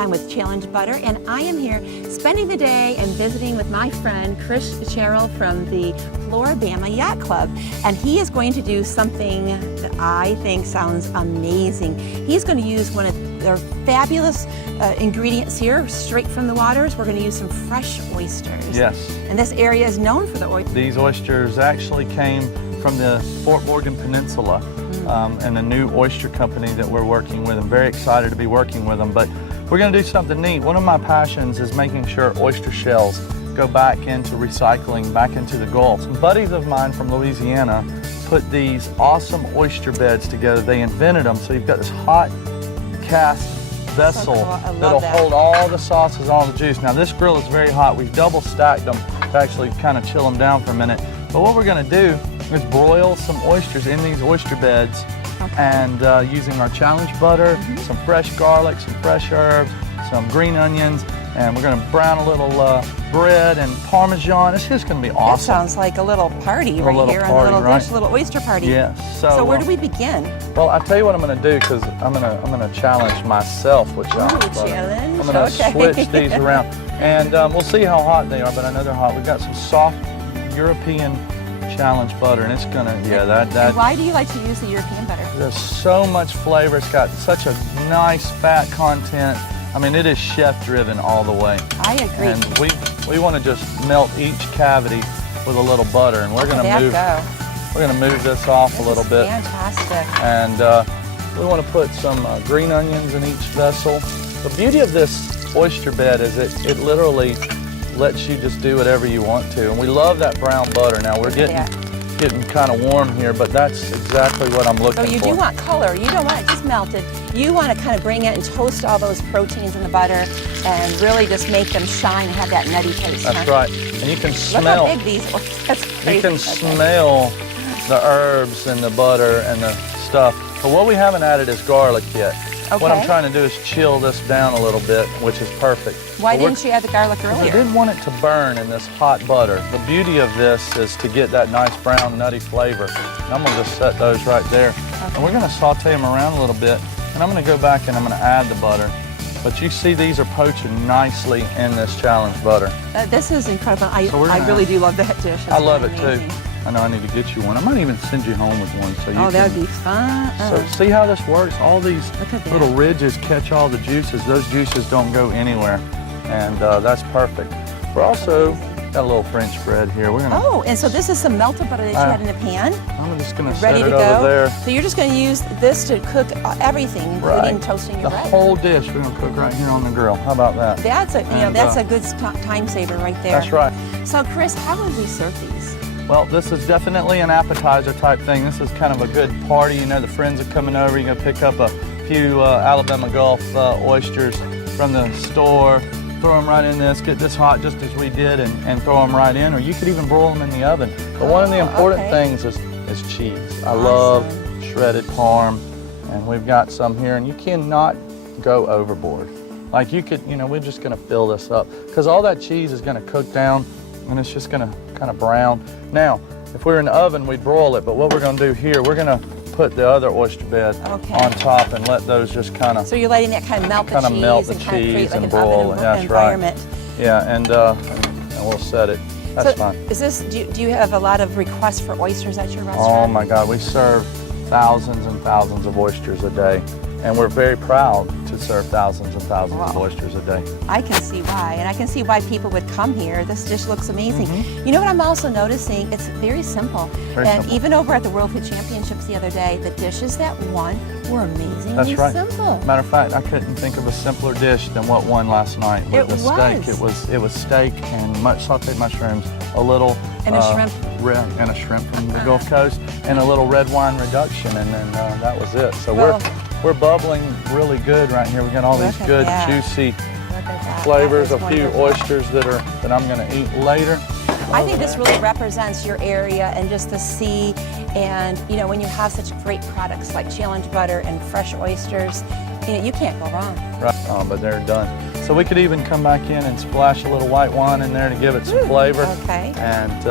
I'm with Challenge Butter, and I am here spending the day and visiting with my friend Chris Sherrill from the Floribama Yacht Club. And he is going to do something that I think sounds amazing. He's going to use one of their fabulous ingredients here, straight from the waters. We're going to use some fresh oysters. Yes. And this area is known for the oysters. These oysters actually came from the Fort Morgan Peninsula. And a new oyster company that we're working with. I'm very excited to be working with them, but we're going to do something neat. One of my passions is making sure oyster shells go back into recycling, back into the Gulf. Some buddies of mine from Louisiana put these awesome oyster beds together. They invented them, so you've got this hot cast vessel that'll hold all the sauces, all the juice. Now this grill is very hot. We've double stacked them to actually kind of chill them down for a minute. But what we're going to do is broil some oysters in these oyster beds, and using our Challenge butter, some fresh garlic, some fresh herbs, some green onions, and we're going to brown a little bread and Parmesan. It's just going to be awesome. That sounds like a little party right here, a little dish, a little oyster party. Yes. So where do we begin? Well, I'll tell you what I'm going to do, because I'm going to challenge myself with Challenge butter. Challenge. I'm going to switch these around, and we'll see how hot they are. But I know they're hot. We've got some soft European Challenge butter, and it's gonna, that. And why do you like to use the European butter? There's so much flavor. It's got such a nice fat content. I mean, it is chef driven all the way. I agree. And we want to just melt each cavity with a little butter, and we're gonna move this off a little bit. Fantastic. And we want to put some green onions in each vessel. The beauty of this oyster bed is it literally lets you just do whatever you want to. And we love that brown butter. Now we're getting kind of warm here, but that's exactly what I'm looking for. So you do want color. You don't want it just melted. You want to kind of bring it and toast all those proteins in the butter and really just make them shine and have that nutty taste. That's right. And you can smell. Look how big these are. That's crazy. You can smell the herbs and the butter and the stuff. But what we haven't added is garlic yet. Okay. What I'm trying to do is chill this down a little bit, which is perfect. Why didn't you add the garlic earlier? I didn't want it to burn in this hot butter. The beauty of this is to get that nice brown nutty flavor. And I'm going to just set those right there. Okay. And we're going to saute them around a little bit. And I'm going to go back and I'm going to add the butter. But you see these are poaching nicely in this Challenge butter. This is incredible. I really do love that dish. I love it too. I know I need to get you one. I might even send you home with one so you can. Oh, that would be fun. So see how this works? All these little ridges catch all the juices. Those juices don't go anywhere. And that's perfect. We're also got a little French bread here. We're gonna. Oh, and so this is some melted butter that you had in the pan. I'm just gonna set it over there. So you're just gonna use this to cook everything, including toasting your bread. The whole dish we're gonna cook right here on the grill. How about that? That's a that's a good time saver right there. That's right. So Chris, how would we serve these? Well, this is definitely an appetizer type thing. This is kind of a good party. You know, the friends are coming over. You're gonna pick up a few Alabama Gulf oysters from the store, throw them right in this, get this hot just as we did, and throw them right in. Or you could even broil them in the oven. But one of the important things is cheese. I love shredded parm, and we've got some here, and you cannot go overboard. Like you could, we're just gonna fill this up because all that cheese is gonna cook down, and it's just gonna kind of brown. Now, if we were in the oven, we'd broil it, but what we're gonna do here, we're gonna put the other oyster bed on top and let those just kind of. So you're letting that kind of melt the cheese and create like an oven environment. Right. Yeah, and we'll set it. That's fine. Is this? Do you have a lot of requests for oysters at your restaurant? Oh my God, we serve thousands and thousands of oysters a day, and we're very proud to serve thousands and thousands of oysters a day. I can see why, and I can see why people would come here. This dish looks amazing. You know what I'm also noticing? It's very simple. Even over at the World Food Championships the other day, the dishes that won were amazingly simple. Matter of fact, I couldn't think of a simpler dish than what won last night with the steak. It was steak and sauteed mushrooms, a little and a shrimp. And a shrimp from the Gulf Coast, and a little red wine reduction, and then that was it. So we're bubbling really good right here. We got all these good juicy flavors, a few oysters that I'm going to eat later. I think this really represents your area and just the sea, and when you have such great products like Challenge butter and fresh oysters, you can't go wrong. Right, but they're done. So we could even come back in and splash a little white wine in there to give it some flavor. Okay. And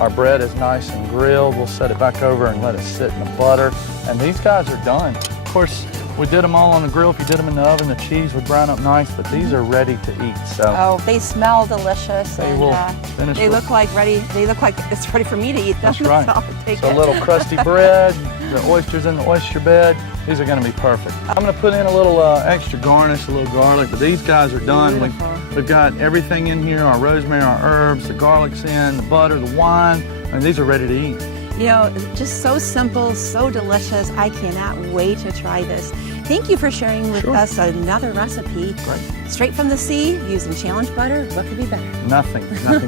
our bread is nice and grilled. We'll set it back over and let it sit in the butter. And these guys are done. Of course, we did them all on the grill. If you did them in the oven, the cheese would brown up nice, but these are ready to eat. So Oh, they smell delicious. They and will finish they with- look like ready. They look like it's ready for me to eat. That's Them, right. so I'll take So it. a little crusty bread, the oysters in the oyster bed. These are going to be perfect. I'm going to put in a little extra garnish, a little garlic, but these guys are done. Beautiful. We've got everything in here, our rosemary, our herbs, the garlic's in, the butter, the wine, and these are ready to eat. You know, just so simple, so delicious. I cannot wait to try this. Thank you for sharing with Sure. us another recipe. Great. Straight from the sea, using challenge butter. What could be better? Nothing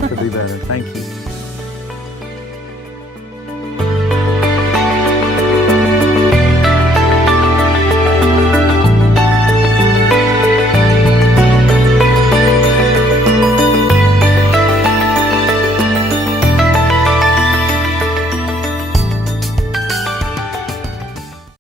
could be better. Thank you.